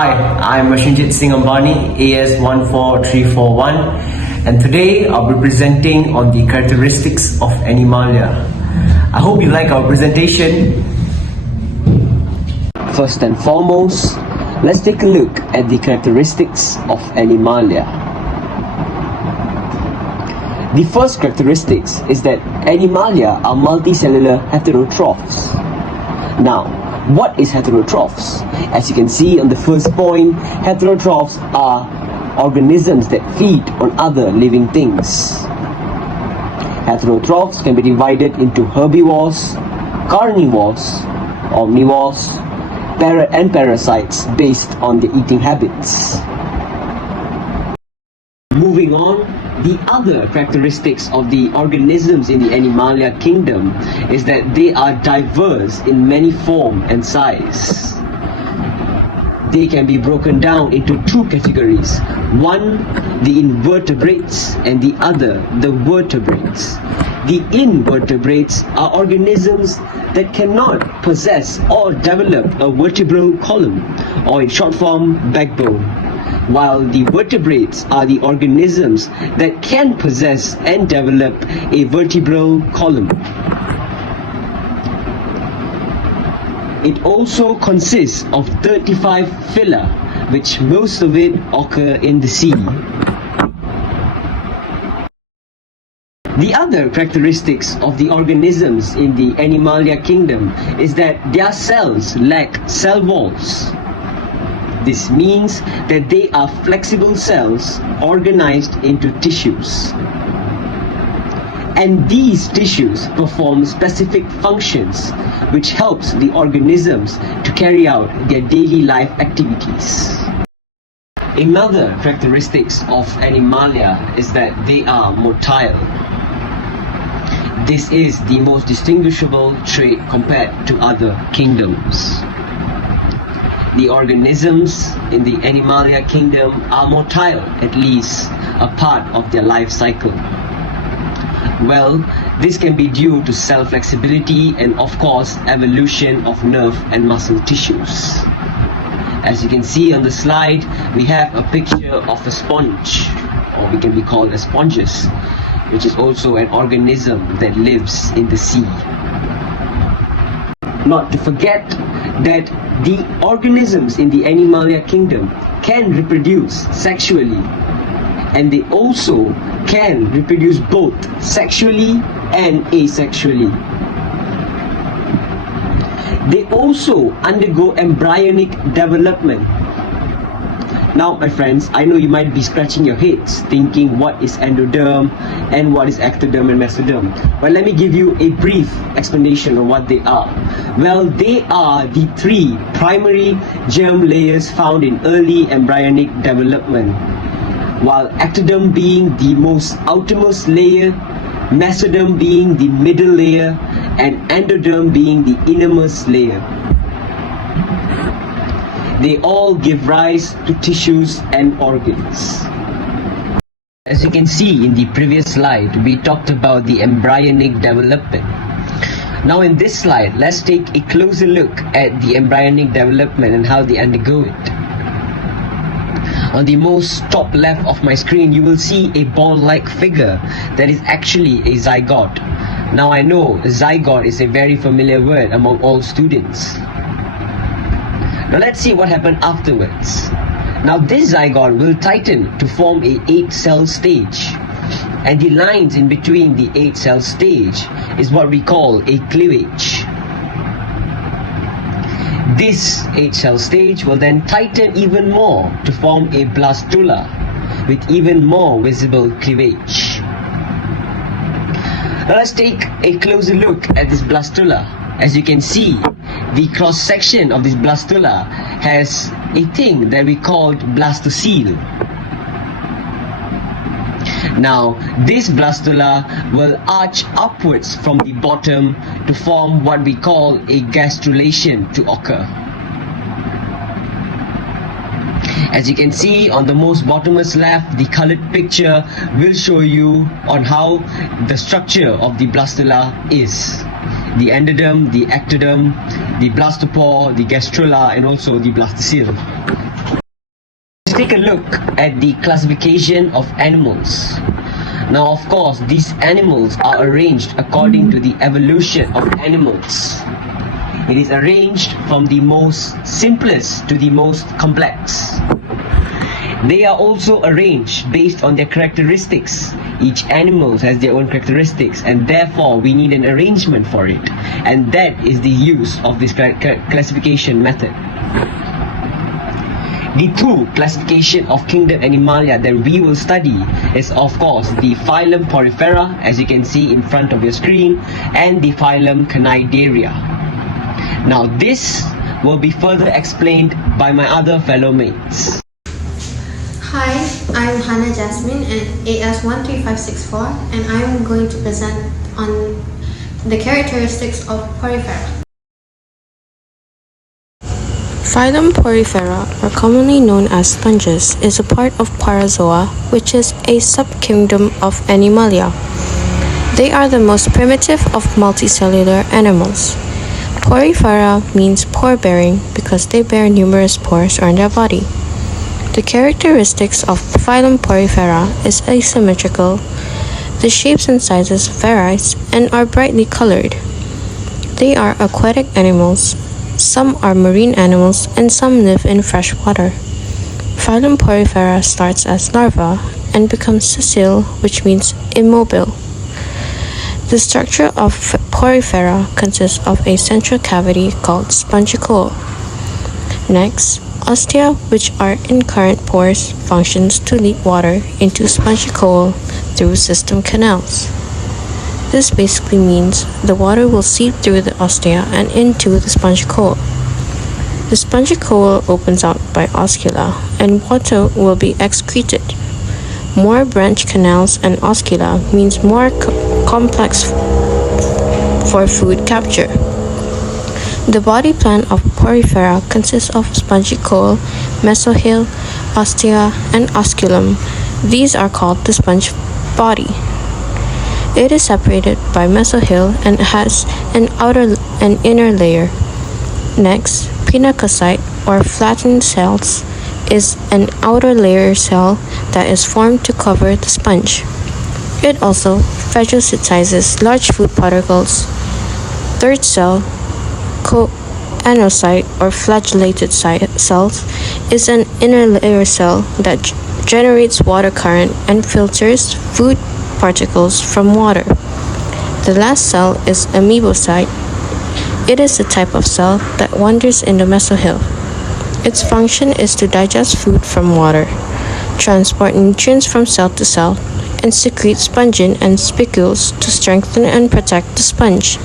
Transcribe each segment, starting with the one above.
Hi, I'm Rashinjit Singh Ambani, AS14341, and today I'll be presenting on the characteristics of Animalia. I hope you like our presentation. First and foremost, let's take a look at the characteristics of Animalia. The first characteristics is that Animalia are multicellular heterotrophs. Now, what is heterotrophs? As you can see on the first point, heterotrophs are organisms that feed on other living things. Heterotrophs can be divided into herbivores, carnivores, omnivores, and parasites based on their eating habits. Moving on, the other characteristics of the organisms in the Animalia kingdom is that they are diverse in many form and size. They can be broken down into two categories. One, the invertebrates, and the other, the vertebrates. The invertebrates are organisms that cannot possess or develop a vertebral column, or in short form, backbone, while the vertebrates are the organisms that can possess and develop a vertebral column. It also consists of 35 phyla, which most of it occur in the sea. The other characteristics of the organisms in the Animalia kingdom is that their cells lack cell walls. This means that they are flexible cells organized into tissues. And these tissues perform specific functions which helps the organisms to carry out their daily life activities. Another characteristics of Animalia is that they are motile. This is the most distinguishable trait compared to other kingdoms. The organisms in the Animalia kingdom are motile, at least a part of their life cycle. Well, this can be due to cell flexibility and of course evolution of nerve and muscle tissues. As you can see on the slide, we have a picture of a sponge, or we can be called as sponges, which is also an organism that lives in the sea. Not to forget that the organisms in the Animalia kingdom can reproduce sexually, and they also can reproduce both sexually and asexually. They also undergo embryonic development. Now, my friends, I know you might be scratching your heads thinking what is endoderm and what is ectoderm and mesoderm. But let me give you a brief explanation of what they are. Well, they are the three primary germ layers found in early embryonic development, while ectoderm being the most outermost layer, mesoderm being the middle layer, and endoderm being the innermost layer. They all give rise to tissues and organs. As you can see in the previous slide, we talked about the embryonic development. Now in this slide, let's take a closer look at the embryonic development and how they undergo it. On the most top left of my screen, you will see a ball-like figure that is actually a zygote. Now I know zygote is a very familiar word among all students. Now let's see what happened afterwards. Now this zygote will tighten to form a 8-cell stage, and the lines in between the 8-cell stage is what we call a cleavage. This 8-cell stage will then tighten even more to form a blastula with even more visible cleavage. Now let's take a closer look at this blastula. As you can see, the cross-section of this blastula has a thing that we call blastocele. Now, this blastula will arch upwards from the bottom to form what we call a gastrulation to occur. As you can see on the most bottommost left, the colored picture will show you on how the structure of the blastula is. the endoderm, the ectoderm, the blastopore, the gastrula, and also the blastocoel. Let's take a look at the classification of animals. Now, of course, these animals are arranged according to the evolution of animals. It is arranged from the most simplest to the most complex. They are also arranged based on their characteristics. Each animal has their own characteristics, and therefore we need an arrangement for it. And that is the use of this classification method. The true classification of kingdom Animalia that we will study is, of course, the phylum Porifera, as you can see in front of your screen, and the phylum Cnidaria. Now this will be further explained by my other fellow mates. Hi, I'm Hannah Jasmine and AS13564, and I'm going to present on the characteristics of Porifera. Phylum Porifera, or commonly known as sponges, is a part of Parazoa, which is a subkingdom of Animalia. They are the most primitive of multicellular animals. Porifera means pore-bearing because they bear numerous pores on their body. The characteristics of phylum Porifera is asymmetrical. The shapes and sizes vary and are brightly colored. They are aquatic animals. Some are marine animals and some live in fresh water. Phylum Porifera starts as larva and becomes sessile, which means immobile. The structure of Porifera consists of a central cavity called spongicle. Next, ostia, which are incurrent pores, functions to leak water into spongicle through system canals. This basically means the water will seep through the ostia and into the spongicle. The spongicle opens out by oscula, and water will be excreted. More branch canals and oscula means more complex for food capture. The body plan of Porifera consists of spongicle, mesohyl, ostia, and osculum. These are called the sponge body. It is separated by mesohyl and has an outer and inner layer. Next, pinacocyte, or flattened cells, is an outer layer cell that is formed to cover the sponge. It also phagocytizes large food particles. Third cell, choanocyte, or flagellated cells, is an inner layer cell that generates water current and filters food particles from water. The last cell is amoebocyte. It is a type of cell that wanders in the mesohyl. Its function is to digest food from water, transport nutrients from cell to cell, and secrete spongin and spicules to strengthen and protect the sponge.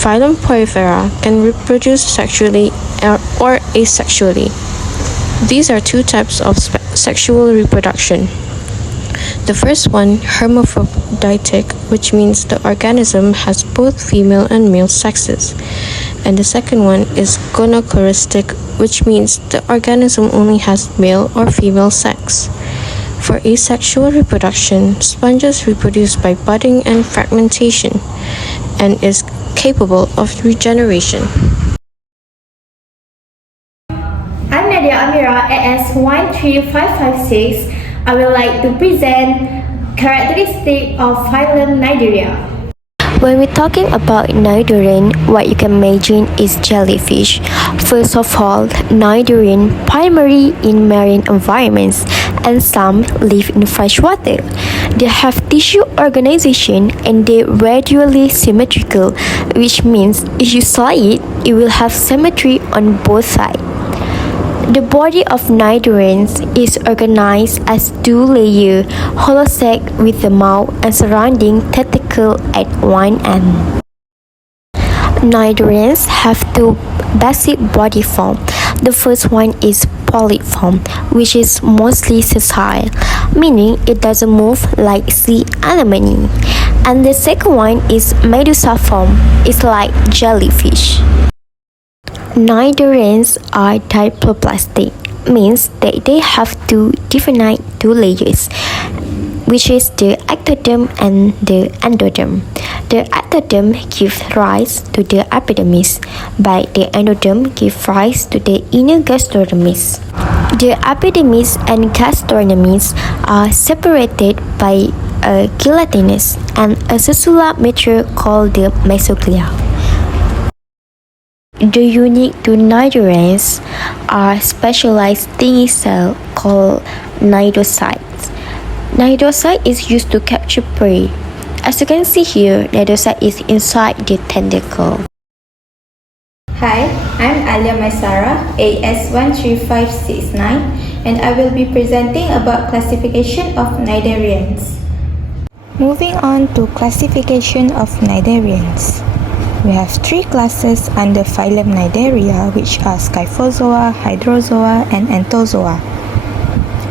Phylum Porifera can reproduce sexually or asexually. These are two types of sexual reproduction. The first one, hermaphroditic, which means the organism has both female and male sexes. And the second one is gonochoristic, which means the organism only has male or female sex. For asexual reproduction, sponges reproduce by budding and fragmentation, and is capable of regeneration. I'm Nadia Amira, AS13556. I would like to present characteristics of phylum Cnidaria. When we're talking about cnidarian, what you can imagine is jellyfish. First of all, cnidarian primary in marine environments, and some live in fresh water. They have tissue organization and they're radially symmetrical, which means if you slide it, it will have symmetry on both sides. The body of cnidarians is organized as two-layer hollow sac with the mouth and surrounding tentacle at one end. Cnidarians have two basic body form. The first one is polyp-form, which is mostly sessile, meaning it doesn't move like sea anemone. And the second one is medusa form, it's like jellyfish. Cnidarians are diploblastic, means that they have two definite two layers. which is the ectoderm and the endoderm. The ectoderm gives rise to the epidermis, while the endoderm gives rise to the inner gastrodermis. The epidermis and gastrodermis are separated by a gelatinous and a cellular matrix called the mesoglea. The unique to cnidarians are specialized stinging cells called cnidocytes. Cnidocyte is used to capture prey. As you can see here, cnidocyte is inside the tentacle. Hi, I'm Alia Maisara, AS13569, and I will be presenting about classification of cnidarians. Moving on to classification of cnidarians. We have three classes under phylum Cnidaria, which are Scyphozoa, Hydrozoa, and Anthozoa.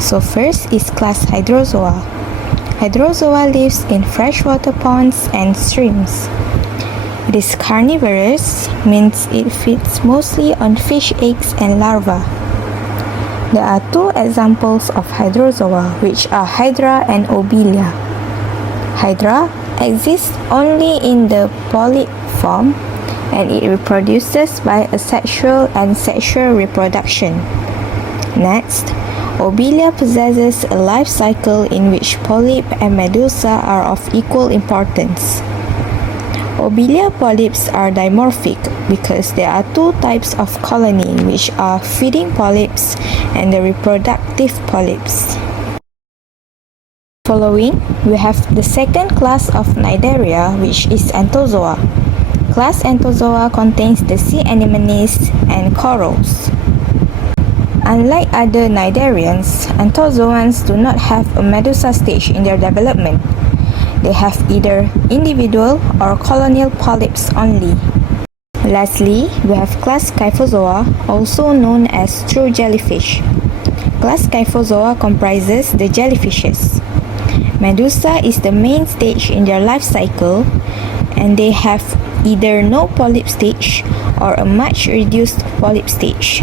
So first is class Hydrozoa. Hydrozoa lives in freshwater ponds and streams. It is carnivorous, means it feeds mostly on fish eggs and larvae. There are two examples of Hydrozoa, which are Hydra and Obelia. Hydra exists only in the polyp form, and it reproduces by asexual and sexual reproduction. Next, Obelia possesses a life cycle in which polyp and medusa are of equal importance. Obelia polyps are dimorphic because there are two types of colony, which are feeding polyps and the reproductive polyps. Following, we have the second class of Cnidaria, which is Anthozoa. Class Anthozoa contains the sea anemones and corals. Unlike other cnidarians, Anthozoans do not have a medusa stage in their development. They have either individual or colonial polyps only. Lastly, we have class Scyphozoa, also known as true jellyfish. Class Scyphozoa comprises the jellyfishes. Medusa is the main stage in their life cycle, and they have either no polyp stage or a much reduced polyp stage.